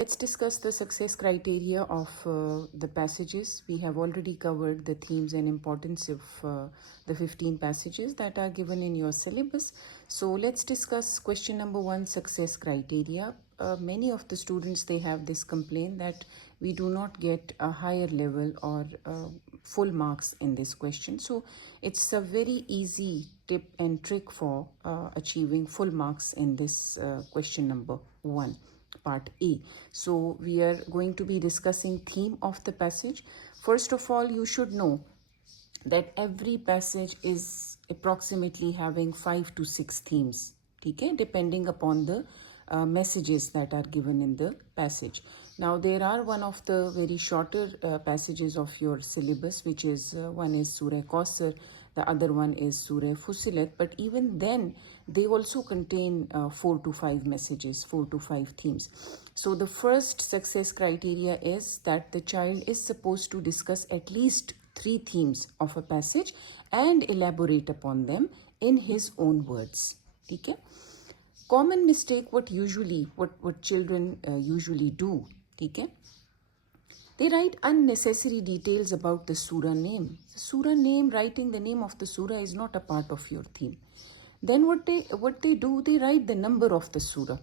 Let's discuss the success criteria of the passages. We have already covered the themes and importance of the 15 passages that are given in your syllabus. So let's discuss question number 1, success criteria. Many of the students, they have this complaint that we do not get a higher level or full marks in this question. So it's a very easy tip and trick for achieving full marks in this question number 1. Part A. So we are going to be discussing theme of the passage. First of all, you should know that every passage is approximately having 5 to 6 themes, okay, depending upon the messages that are given in the passage. Now there are one of the very shorter passages of your syllabus, which is one is Surah Kausar, the other one is Surah Fussilat, but even then they also contain 4 to 5 messages, 4 to 5 themes. So the first success criteria is that the child is supposed to discuss at least 3 themes of a passage and elaborate upon them in his own words. Okay? Common mistake what children usually do, okay? They write unnecessary details about the surah name. The surah name, writing the name of the surah is not a part of your theme. Then what they do, they write the number of the surah.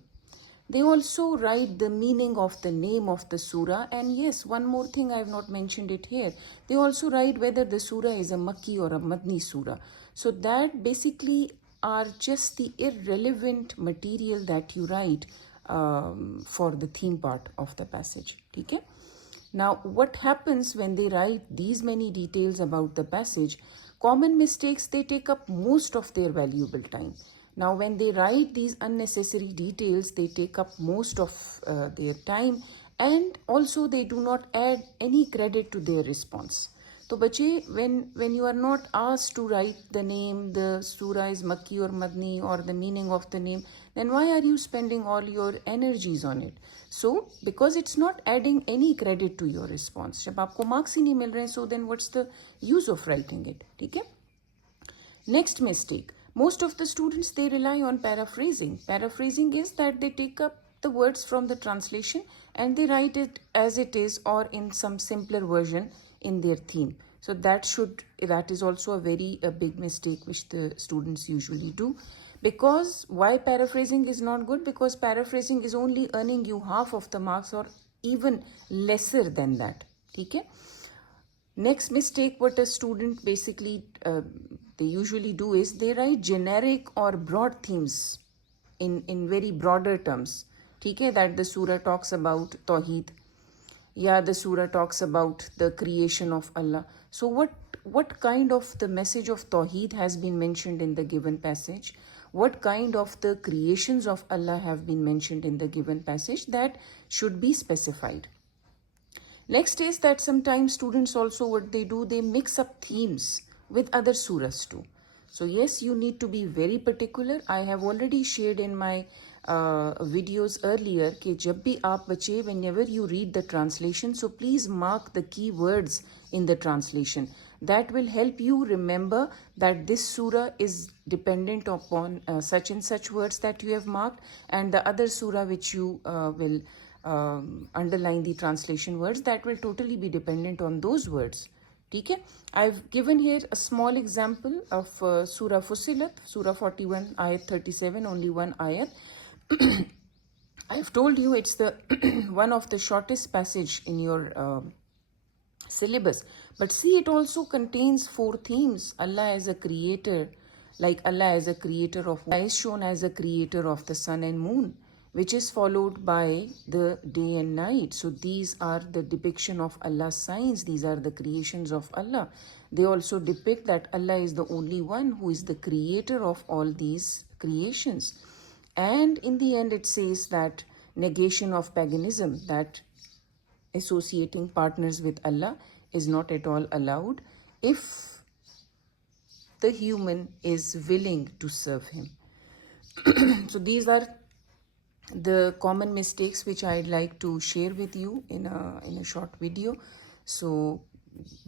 They also write the meaning of the name of the surah. And yes, one more thing, I have not mentioned it here. They also write whether the surah is a Makki or a Madni surah. So that basically are just the irrelevant material that you write for the theme part of the passage. Okay? Now, what happens when they write these many details about the passage? Common mistakes, they take up most of their valuable time. Now, when they write these unnecessary details, they take up most of their time, and also they do not add any credit to their response. So, bache, when you are not asked to write the name, the surah is Makki or Madni, or the meaning of the name, then why are you spending all your energies on it? So, because it's not adding any credit to your response. जब आपको marks ही नहीं मिल रहे हैं, so then what's the use of writing it? ठीक है? Next mistake. Most of the students, they rely on paraphrasing. Paraphrasing is that they take up the words from the translation and they write it as it is or in some simpler version in their theme. So that is also a very big mistake which the students usually do. Because why paraphrasing is not good? Because paraphrasing is only earning you half of the marks or even lesser than that. Okay? Next mistake what a student basically they usually do is they write generic or broad themes in very broader terms. Okay? That the surah talks about Tawheed. Yeah, the surah talks about the creation of Allah. So what kind of the message of Tawheed has been mentioned in the given passage? What kind of the creations of Allah have been mentioned in the given passage? That should be specified. Next is that sometimes students also what they do, they mix up themes with other surahs too. So yes, you need to be very particular. I have already shared in my videos earlier कि जब भी आप बच्चे, whenever you read the translation, so please mark the key words in the translation. That will help you remember that this surah is dependent upon such and such words that you have marked, and the other surah which you will underline the translation words, that will totally be dependent on those words. Okay? I've given here a small example of Surah Fussilat, Surah 41, Ayat 37, only one ayat. I've told you it's the one of the shortest passage in your syllabus. But see, it also contains 4 themes. Allah as a creator, like Allah as a creator of, is shown as a creator of the sun and moon, which is followed by the day and night. So these are the depiction of Allah's signs. These are the creations of Allah. They also depict that Allah is the only one who is the creator of all these creations. And in the end, it says that negation of paganism, that associating partners with Allah is not at all allowed if the human is willing to serve him. So these are the common mistakes which I'd like to share with you in a short video. So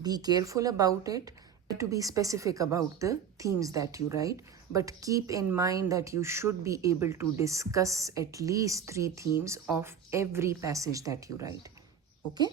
be careful about it. To be specific about the themes that you write. but keep in mind that you should be able to discuss at least 3 themes of every passage that you write. Okay?